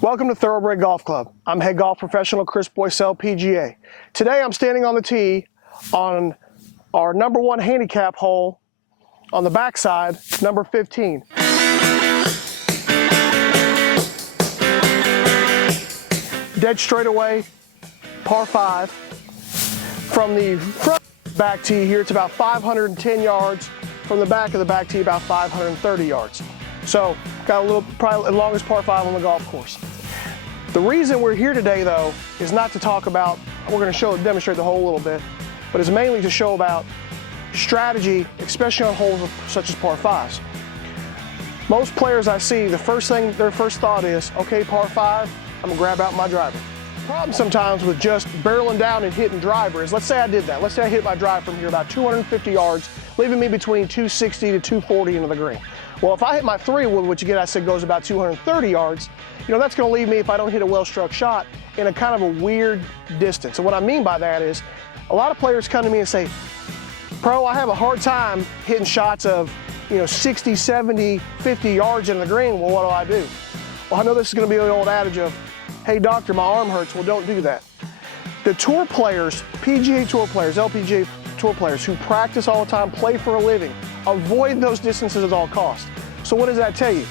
Welcome to Thoroughbred Golf Club. I'm head golf professional Chris Boysel, PGA. Today I'm standing on the tee on our number 1 handicap hole on the backside, number 15. Dead straightaway, par 5. From the front back tee here, it's about 510 yards. From the back of the back tee, about 530 yards. So, got a little, probably the longest par 5 on the golf course. The reason we're here today, though, is not to talk about, we're going to demonstrate the hole a little bit, but it's mainly to show about strategy, especially on holes such as par 5s. Most players I see, their first thought is, okay, par 5, I'm going to grab out my driver. The problem sometimes with just barreling down and hitting driver is, let's say I did that. Let's say I hit my drive from here about 250 yards, leaving me between 260 to 240 into the green. Well, if I hit my 3-wood, which again I said goes about 230 yards, that's going to leave me, if I don't hit a well-struck shot, in a kind of a weird distance. And what I mean by that is, a lot of players come to me and say, Pro, I have a hard time hitting shots of 60, 70, 50 yards in the green. Well, what do? Well, I know this is going to be the old adage of, hey doctor, my arm hurts. Well, don't do that. The tour players, PGA Tour players, LPGA Tour players who practice all the time, play for a living, avoid those distances at all costs. So what does that tell you?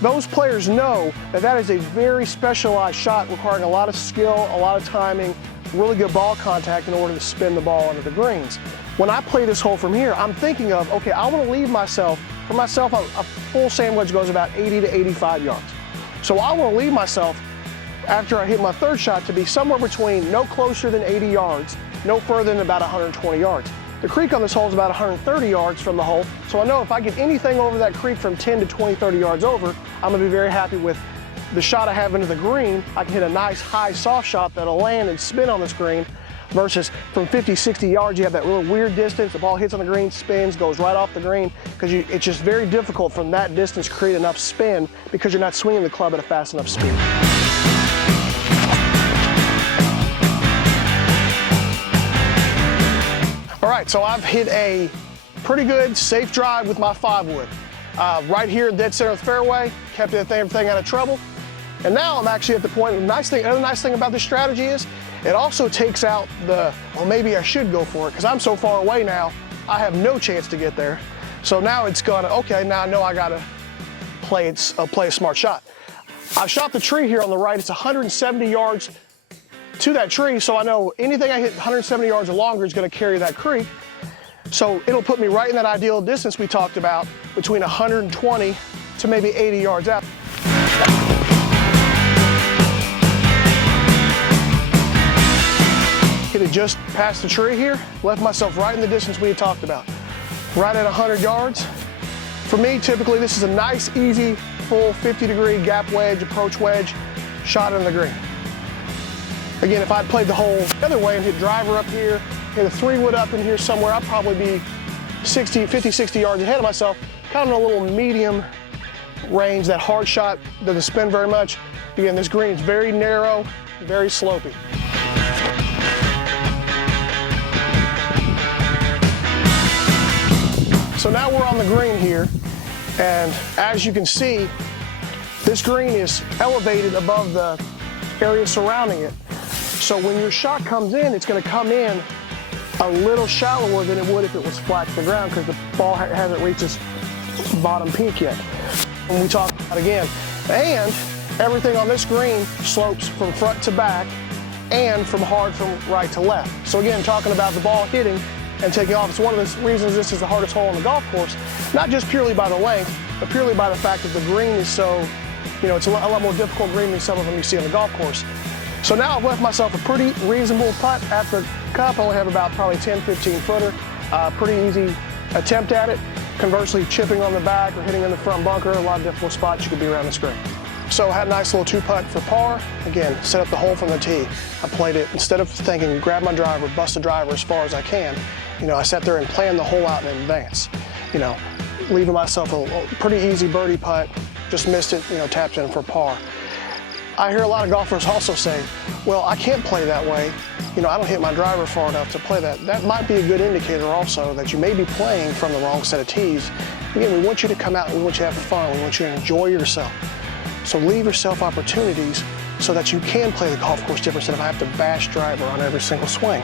Those players know that that is a very specialized shot requiring a lot of skill, a lot of timing, really good ball contact in order to spin the ball into the greens. When I play this hole from here, I'm thinking of, okay, I want to leave myself, for myself, a full sand wedge goes about 80 to 85 yards. So I want to leave myself, after I hit my third shot, to be somewhere between no closer than 80 yards, no further than about 120 yards. The creek on this hole is about 130 yards from the hole, so I know if I get anything over that creek from 10 to 20, 30 yards over, I'm going to be very happy with the shot I have into the green. I can hit a nice high soft shot that'll land and spin on this green, versus from 50, 60 yards, you have that little weird distance, the ball hits on the green, spins, goes right off the green, because it's just very difficult from that distance to create enough spin because you're not swinging the club at a fast enough speed. All right, so I've hit a pretty good, safe drive with my 5-wood. Right here in dead center of the fairway, kept everything out of trouble. And now I'm actually at the point, another nice thing about this strategy is, it also takes out the, well, maybe I should go for it, because I'm so far away now, I have no chance to get there. So now it's gonna, okay, now I know I gotta play a smart shot. I've shot the tree here on the right, it's 170 yards to that tree, so I know anything I hit 170 yards or longer is going to carry that creek. So it'll put me right in that ideal distance we talked about, between 120 to maybe 80 yards out. Hit it just past the tree here, left myself right in the distance we had talked about. Right at 100 yards. For me, typically this is a nice, easy, full 50-degree gap wedge, approach wedge, shot in the green. Again, if I'd played the hole the other way and hit driver up here, hit a 3-wood up in here somewhere, I'd probably be 50, 60 yards ahead of myself, kind of in a little medium range. That hard shot doesn't spin very much. Again, this green is very narrow, very slopey. So now we're on the green here, and as you can see, this green is elevated above the area surrounding it. So when your shot comes in, it's going to come in a little shallower than it would if it was flat to the ground, because the ball hasn't reached its bottom peak yet. When we talk about again, and everything on this green slopes from front to back and from right to left. So again, talking about the ball hitting and taking off, it's one of the reasons this is the hardest hole on the golf course, not just purely by the length, but purely by the fact that the green is so, it's a lot more difficult green than some of them you see on the golf course. So now I've left myself a pretty reasonable putt at the cup. I only have about probably 10, 15 footer. Pretty easy attempt at it. Conversely, chipping on the back or hitting in the front bunker, a lot of difficult spots you could be around the screen. So I had a nice little 2-putt for par. Again, set up the hole from the tee. I played it, instead of thinking, grab my driver, bust the driver as far as I can, I sat there and planned the hole out in advance. Leaving myself a pretty easy birdie putt, just missed it, tapped in for par. I hear a lot of golfers also say, well, I can't play that way. I don't hit my driver far enough to play that. That might be a good indicator also that you may be playing from the wrong set of tees. Again, we want you to come out and we want you to have fun. We want you to enjoy yourself. So leave yourself opportunities so that you can play the golf course different instead of have to bash driver on every single swing.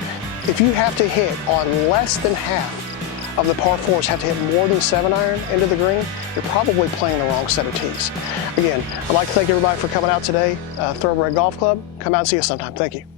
If you have to hit on less than half of the par fours, have to hit more than 7-iron into the green, you're probably playing the wrong set of tees. Again, I'd like to thank everybody for coming out today. Thoroughbred Golf Club, come out and see us sometime. Thank you.